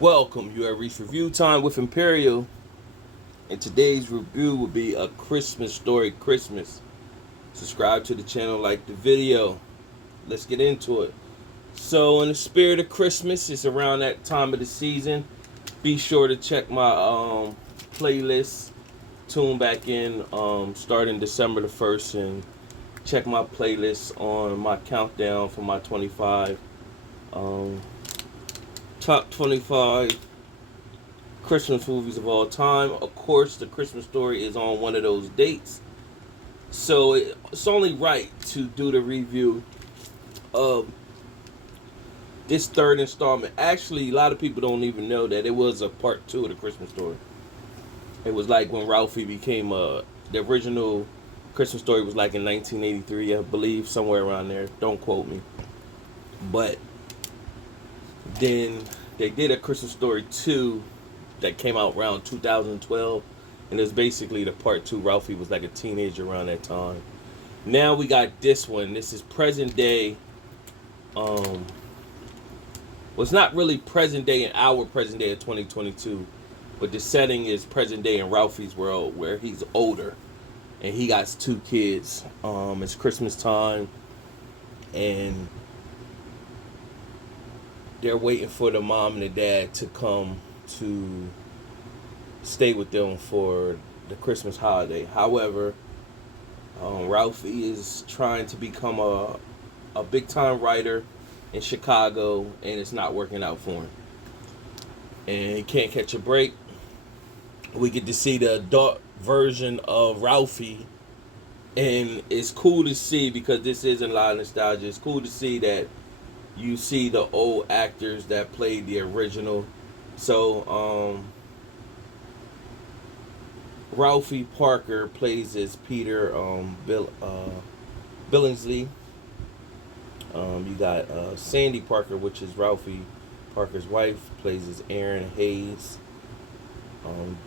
Welcome, you have reached review time with Imperial, and today's review will be A Christmas Story Christmas. Subscribe to the channel, like the video. Let's get into it. So, in the spirit of Christmas, it's around that time of the season. Be sure to check my playlist, tune back in starting December the 1st, and check my playlist on my countdown for my 25 um, top 25 Christmas movies of all time. Of course, The Christmas Story is on one of those dates. So it's only right to do the review of this third installment. Actually, a lot of people don't even know that it was a part two of The Christmas Story. It was like when Ralphie became the original Christmas Story was like in 1983, I believe, somewhere around there. Don't quote me. But then they did a Christmas Story 2 that came out around 2012, and it's basically the part two. Ralphie was like a teenager around that time. Now we got this one. This is present day. Well, it's not really present day in our present day of 2022, but the setting is present day in Ralphie's world, where he's older and he got two kids. It's Christmas time, and they're waiting for the mom and the dad to come to stay with them for the Christmas holiday. However, Ralphie is trying to become a big time writer in Chicago, and it's not working out for him. And he can't catch a break. We get to see the adult version of Ralphie, and it's cool to see because this isn't a lot of nostalgia. It's cool to see that you see the old actors that played the original. So, Ralphie Parker plays as Peter Billingsley. You got Sandy Parker, which is Ralphie Parker's wife, plays as Erin Hayes.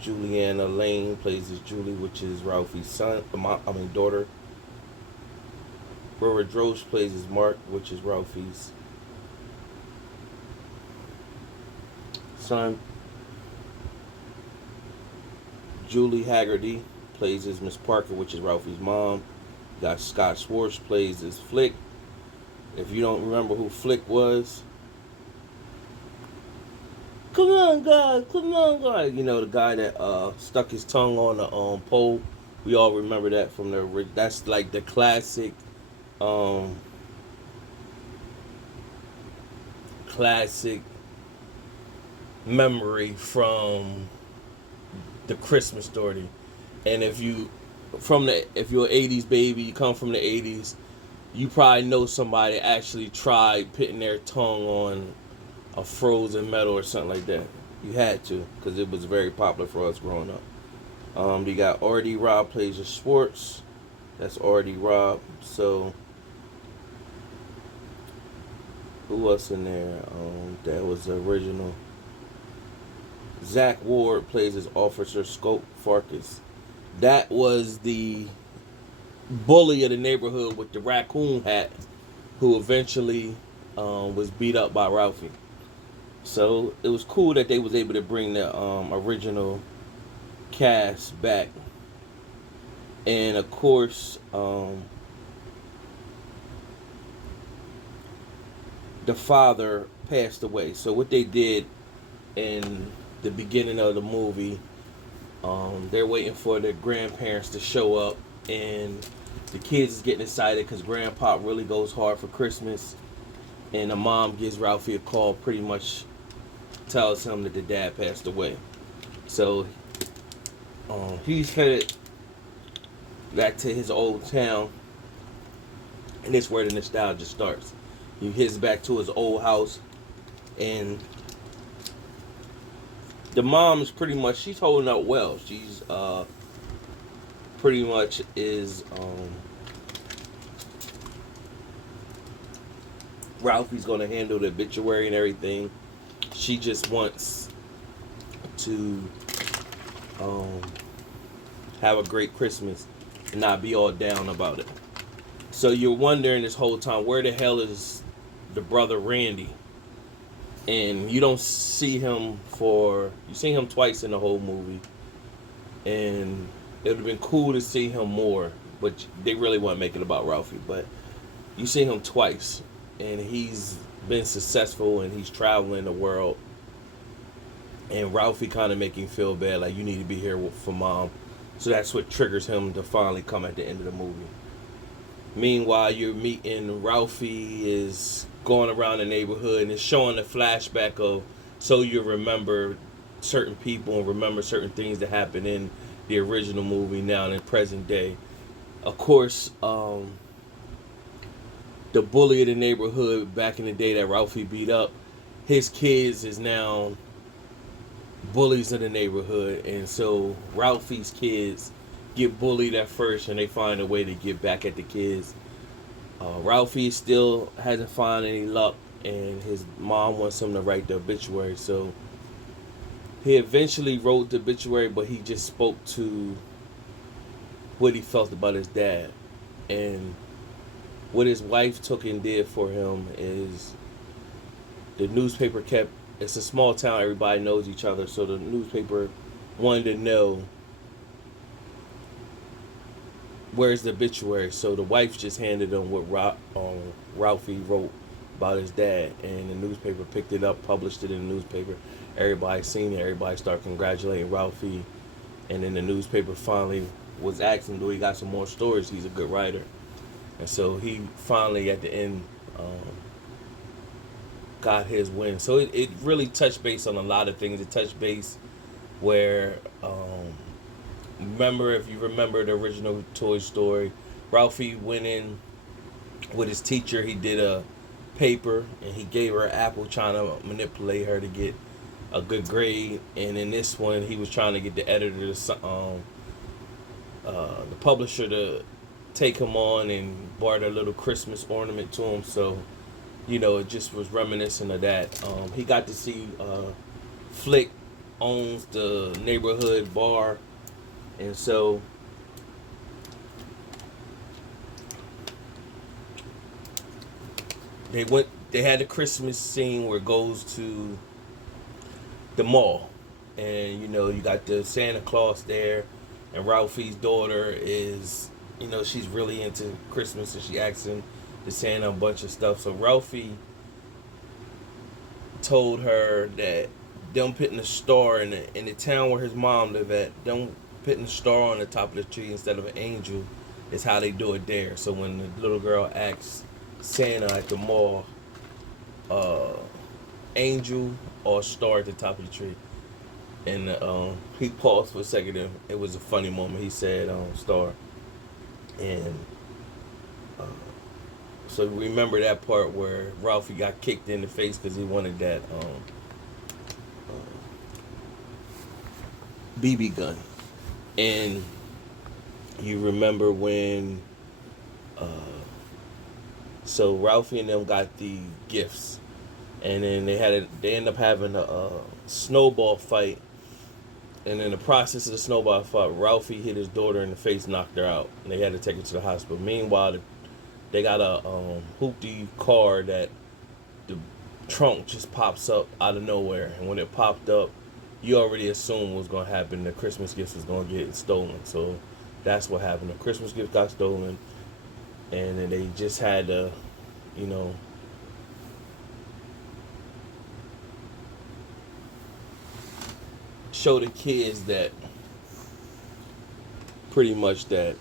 Juliana Lane plays as Julie, which is Ralphie's daughter. Robert Drost plays as Mark, which is Ralphie's son. Julie Haggerty plays as Miss Parker, which is Ralphie's mom. You got Scott Schwartz plays as Flick. If you don't remember who Flick was, come on, guys. You know, the guy that stuck his tongue on the pole. We all remember that from the. That's like the classic, um, classic memory from the Christmas Story. And if you're an '80s baby, you come from the '80s, you probably know somebody actually tried putting their tongue on a frozen metal or something like that. You had to, because it was very popular for us growing up. You got R.D. Robb plays as Schwartz. That's R.D. Robb. So who else in there? That was the original. Zach Ward plays as Officer Scope Farkas. That was the bully of the neighborhood with the raccoon hat, who eventually was beat up by Ralphie. So it was cool that they was able to bring the original cast back. And of course, the father passed away. So what they did in the beginning of the movie, they're waiting for the grandparents to show up, and the kids is getting excited because grandpa really goes hard for Christmas, and the mom gives Ralphie a call, pretty much tells him that the dad passed away. So he's headed back to his old town, and that's where the nostalgia starts. He heads back to his old house, and the mom is pretty much, she's holding up well. She's pretty much is Ralphie's gonna handle the obituary and everything. She just wants to have a great Christmas and not be all down about it. So you're wondering this whole time, where the hell is the brother Randy? and you don't see him for you see him twice in the whole movie, and it would have been cool to see him more, but they really want to make it about Ralphie. But you see him twice, and he's been successful, and he's traveling the world, and Ralphie kind of making him feel bad, like you need to be here for mom. So that's what triggers him to finally come at the end of the movie. Meanwhile, you're meeting Ralphie is going around the neighborhood and it's showing a flashback of so you remember certain people and remember certain things that happened in the original movie now in present day. Of course, the bully of the neighborhood back in the day that Ralphie beat up, his kids is now bullies in the neighborhood, and so Ralphie's kids get bullied at first, and they find a way to get back at the kids. Ralphie still hasn't found any luck, and his mom wants him to write the obituary. So he eventually wrote the obituary, but he just spoke to what he felt about his dad. And what his wife took and did for him is the newspaper kept, it's a small town, everybody knows each other, so the newspaper wanted to know where's the obituary. So the wife just handed him what Ralphie wrote about his dad, and the newspaper picked it up, published it in the newspaper. Everybody seen it, everybody started congratulating Ralphie, and then the newspaper finally was asking, do he got some more stories? He's a good writer. And so he finally at the end got his win. So it really touched base on a lot of things. It touched base where remember, if you remember the original Toy Story, Ralphie went in with his teacher. He did a paper and he gave her an apple, trying to manipulate her to get a good grade. And in this one, he was trying to get the editor, the publisher, to take him on and barter a little Christmas ornament to him. So, you know, it just was reminiscent of that. He got to see Flick owns the neighborhood bar, and so they had a Christmas scene where it goes to the mall, and you know, you got the Santa Claus there, and Ralphie's daughter is, you know, she's really into Christmas, and she asks him to Santa a bunch of stuff. So Ralphie told her that them putting a star in the town where his mom lived at, them putting a star on the top of the tree instead of an angel is how they do it there. So when the little girl asks Santa at the mall, angel or star at the top of the tree, and he paused for a second, and it was a funny moment. He said star, and so remember that part where Ralphie got kicked in the face because he wanted that BB gun. And you remember when so Ralphie and them got the gifts, and then they end up having a snowball fight, and in the process of the snowball fight, Ralphie hit his daughter in the face, knocked her out, and they had to take her to the hospital. Meanwhile, they got a hoopty car that the trunk just pops up out of nowhere, and when it popped up, you already assumed what was going to happen. The Christmas gifts was going to get stolen. So that's what happened. The Christmas gifts got stolen, and then they just had to, you know, show the kids that pretty much that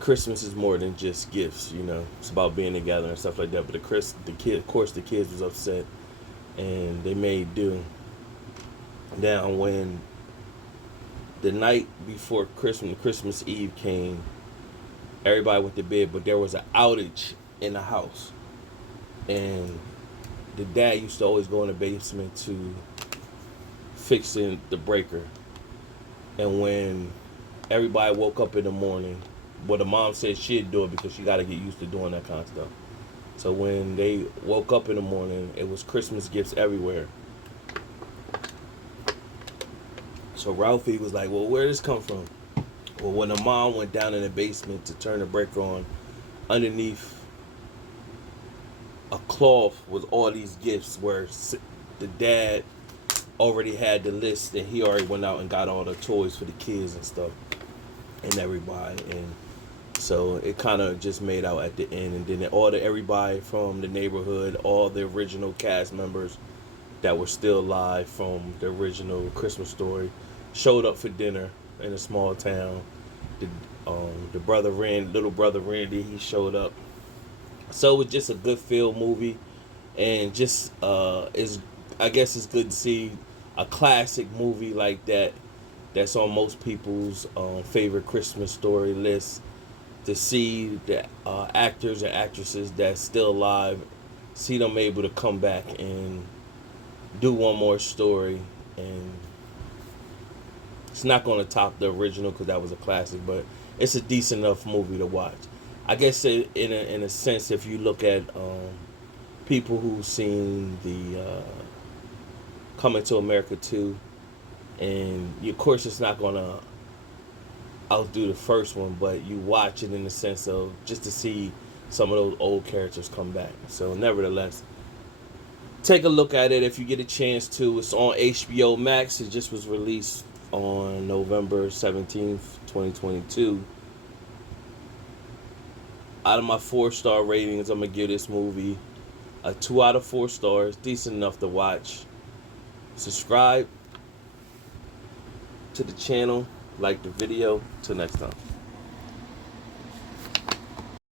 Christmas is more than just gifts. You know, it's about being together and stuff like that. But of course, the kids was upset, and they made do. Now, when the night before Christmas Eve came, everybody went to bed, but there was an outage in the house. And the dad used to always go in the basement to fixing the breaker. And when everybody woke up in the morning, well, the mom said she'd do it because she got to get used to doing that kind of stuff. So when they woke up in the morning, it was Christmas gifts everywhere. So Ralphie was like, well, where did this come from? Well, when the mom went down in the basement to turn the breaker on, underneath a cloth with all these gifts where the dad already had the list and he already went out and got all the toys for the kids and stuff and everybody. And so it kind of just made out at the end, and then all the everybody from the neighborhood, all the original cast members that were still alive from the original Christmas Story, showed up for dinner in a small town. The brother little brother Randy, he showed up. So it was just a good feel movie, and just is I guess it's good to see a classic movie like that. That's on most people's favorite Christmas Story list. To see the actors and actresses that's still alive, see them able to come back and do one more story, and it's not going to top the original because that was a classic, but it's a decent enough movie to watch. I guess in a sense, if you look at people who've seen the Coming to America 2, and of course it's not going to outdo the first one, but you watch it in the sense of just to see some of those old characters come back. So nevertheless, take a look at it if you get a chance to. It's on HBO Max. It just was released on November 17th, 2022. Out of my 4-star ratings, I'm going to give this movie a 2 out of 4 stars. Decent enough to watch. Subscribe to the channel. Like the video. Till next time.